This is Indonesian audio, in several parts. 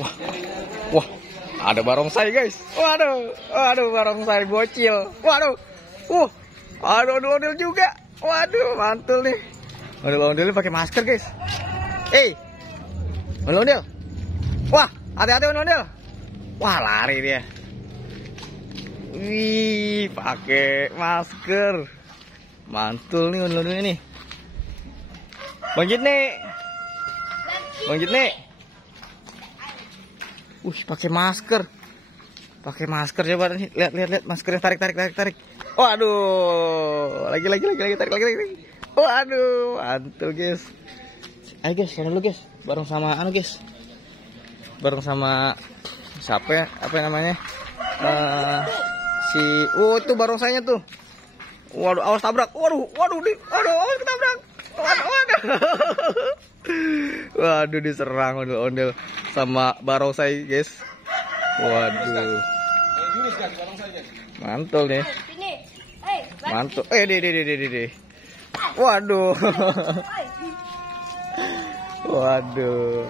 Wah, wah, ada barongsai guys. Waduh, barongsai bocil. Waduh, ada ondel-ondel juga. Waduh, mantul nih. Ondel-ondel pakai masker guys. Ondel-ondel. Wah, hati-hati ondel-ondel. Wah, lari dia. Wih, pakai masker. Mantul nih ondel-ondel ini. Bang Jitni. Pakai masker. Pakai masker coba nih. Lihat maskernya tarik. Waduh, lagi tarik lagi. Waduh, mantul guys. Ayo guys, sana dulu guys. Bareng sama guys. Bareng sama siapa ya? Apa namanya? Itu barongsainya tuh. Waduh, awas tabrak. Waduh, awas ketabrak. Waduh, diserang ondel-ondel sama barongsai guys. Waduh, mantul nih. Mantul. Deh. Waduh. Waduh.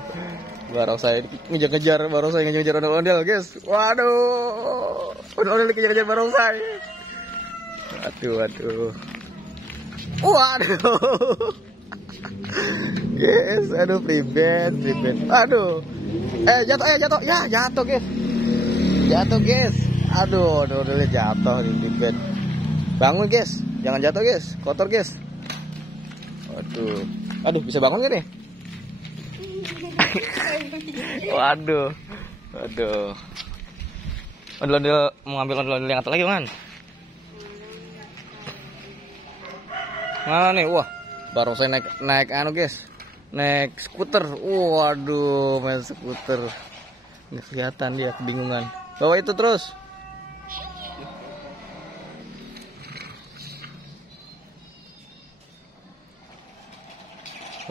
Barongsai ngejar ondel-ondel guys. Waduh. Ondel-ondel dikejar-kejar barongsai. Waduh. Guys, aduh pribet. Aduh. Jatuh. Ya, jatuh guys. Aduh, jatuh di pribet. Bangun guys. Jangan jatuh guys. Kotor guys. Aduh, bisa bangun gak nih? Waduh. Ondel-ondel mau ngambil ondel-ondel yang atas lagi man. Mana nih? Wah, barongsai naik guys. Naik skuter. Waduh, main skuter. Nggak kelihatan dia, kebingungan. Bawa itu terus.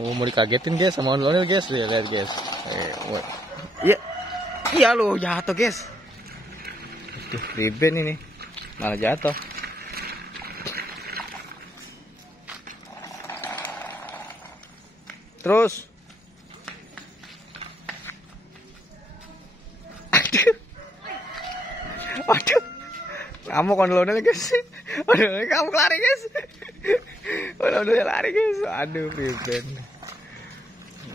Mau dikagetin guys sama ondel-ondel guys. Lihat guys. Iya lo jatuh guys. Ribet ini. Malah jatuh. Terus. Aduh. Kamu ondel-ondel guys. Kamu lari guys. Ondel-ondel lari guys. Aduh, ribet.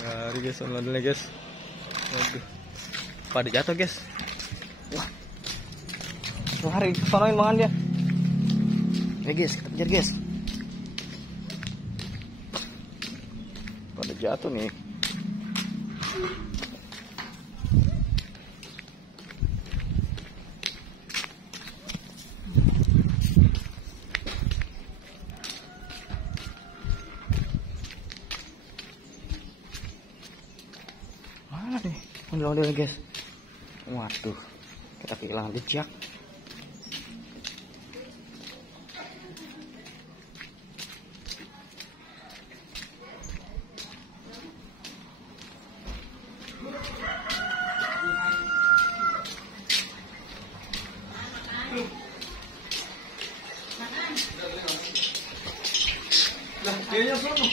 Lari guys, ondel-ondel guys. Aduh. Pada jatuh guys. Wah. Lari kesonoin banget dia. Nih guys, kita kejar guys. Pada jatuh nih. Mana nih ondel-ondel guys? Waduh, kita kehilangan jejak.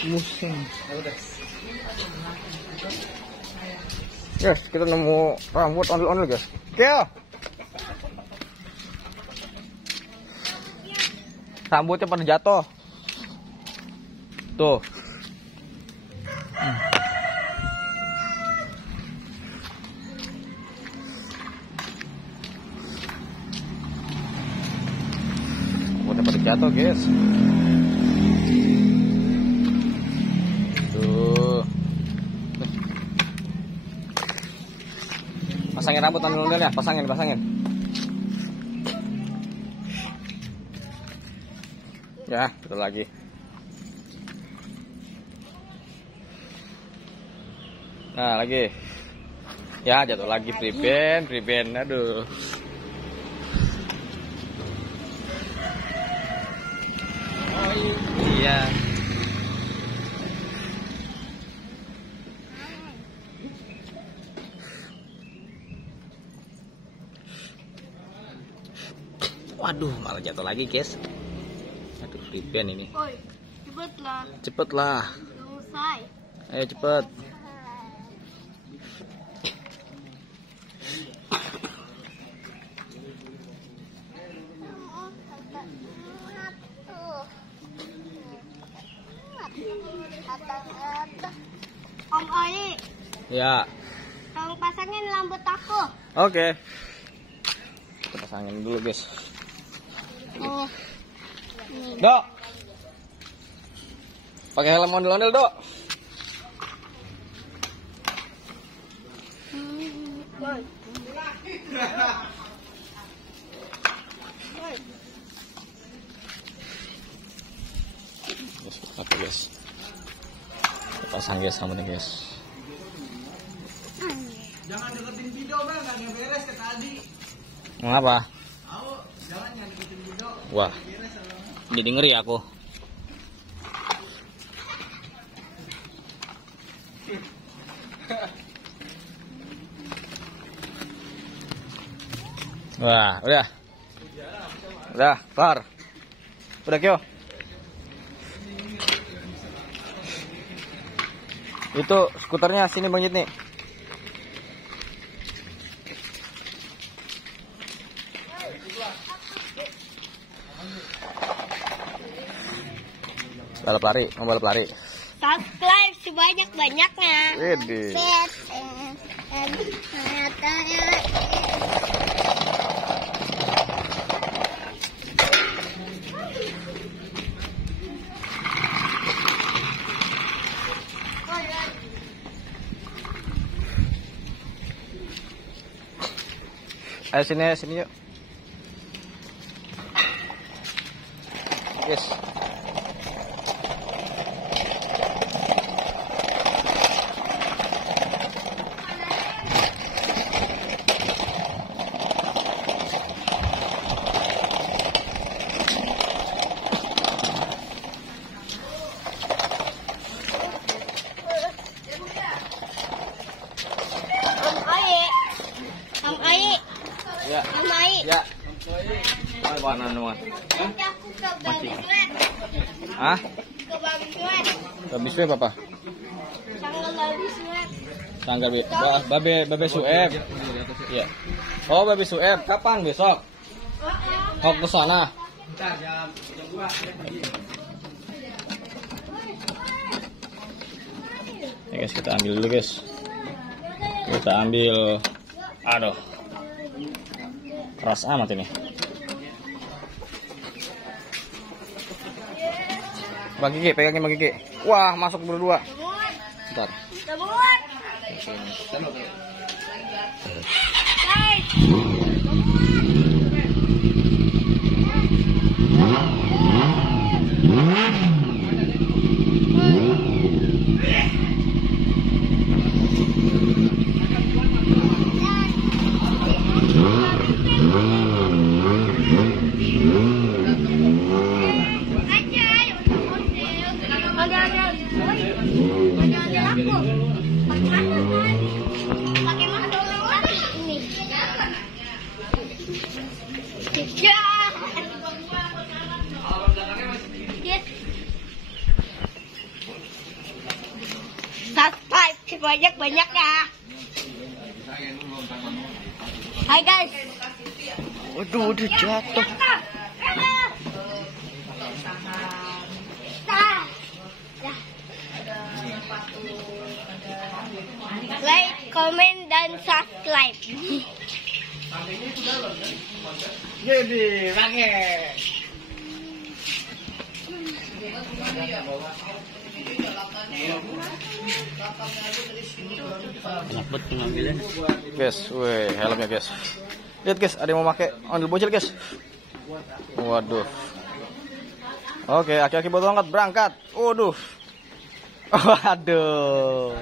Musim. Guys, kita nemu rambut ondel-ondel guys. Rambutnya pada jatuh. Tuh. Rambutnya pada jatuh guys. Pasangin rambut ondel-ondel ya, pasangin. Ya, betul lagi. Nah, lagi. Ya, jatuh lagi priben. Aduh. Oh iya. Waduh, malah jatuh lagi guys. Aduh, riben ini. Oi, Cepetlah. Selesai. Ayo cepet. Ya. Tolong pasangin lampu aku. Oke. Kita pasangin dulu, guys. Oh. Ini. Dok. Pakai helm ondel-ondel, Dok. Guys, apa guys? Kita pasang guys, rambutnya guys. Jangan deketin video bang, nggak beres ke tadi. Mengapa? Jangan deketin video. Wah, jadi ngeri aku. Wah, udah, kelar. Udah Kyo. Itu skuternya sini Bang Jit nih. Balap lari, mau balap lari. Subscribe sebanyak-banyaknya. Wede. Ayo sini yuk. Yes. Ya. Ya. Apa nanuan? Aku ke Babiswet. Hah? Ke Babiswet. Babiswet apa? Tanggal Babiswet. Tanggal Babe Sueb. Iya. Oh, Babe Sueb. Kapan besok? Mau ke sana. Bentar, jam 2. Ya guys, kita ambil dulu guys. Kita ambil. Aduh. Keras amat ini. Bang Kiki, pegangin Bang Kiki. Wah, masuk berdua. Bentar. Subscribe sebanyak-banyaknya. Hai guys. Waduh, udah jatuh. Like, comment, dan subscribe. Jadi, pakai. Guys, weh, helmnya guys. Lihat guys, ada yang mau pakai ondel bocil guys. Waduh. Oke, aki-aki botol angkat berangkat. Waduh. Waduh.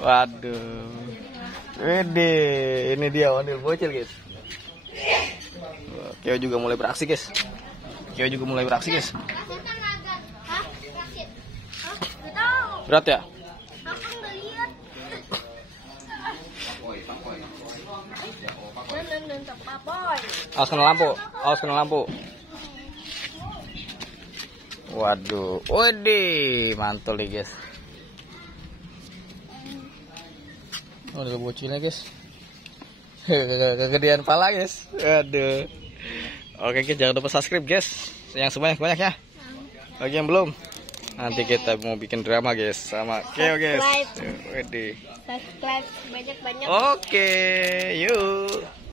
Waduh. Wede, ini dia ondel bocil guys. Kyo juga mulai beraksi guys. Berat ya? Awas kena lampu. Waduh, wede, mantul nih guys. Oh, ada bocilnya guys. Kegedean pala guys. Waduh. Oke guys, jangan lupa subscribe guys. Yang sebanyak-banyaknya. Bagi yang belum. Nanti kita mau bikin drama guys sama Keo guys. Subscribe. Wede. Subscribe banyak-banyak. Oke, yuk.